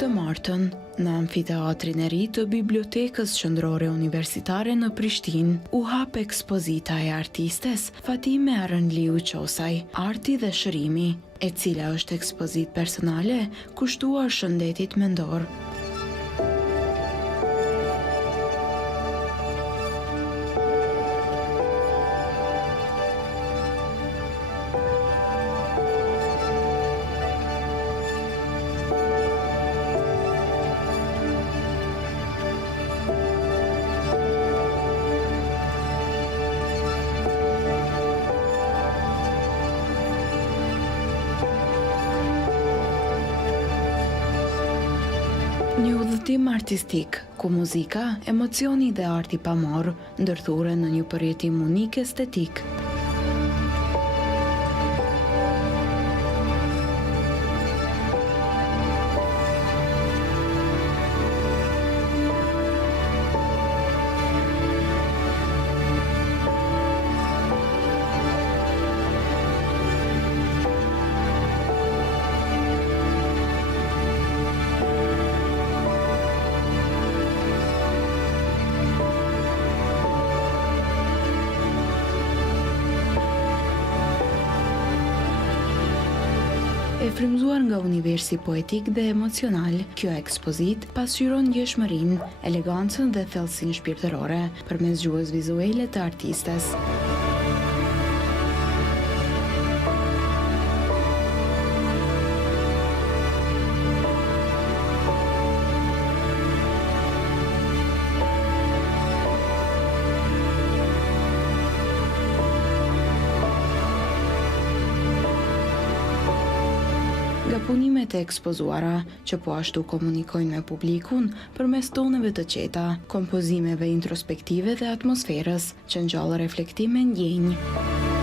Të martën, në amfiteatrin e ri të Bibliotekës Qendrore Universitare në Prishtinë, u hap ekspozita e artistes Fatime Arënliu Qosaj, Arti dhe Shërimi, e cila është ekspozitë personale kushtuar shëndetit mendor. Një udhëtim artistik, ku muzika, emocioni dhe arti pamor ndërthuren në një përjetim unik estetik. E frymzuar nga universi poetik dhe emocional, kjo ekspozit pasqyron ndjeshmërinë, elegancën dhe thellësinë shpirtërore përmes gjuhës vizuele të artistes. Nga punimet e ekspozuara, që po ashtu komunikojnë me publikun përmes toneve të qeta, kompozimeve introspektive dhe atmosferës, që ngjall reflektime ndjenjë.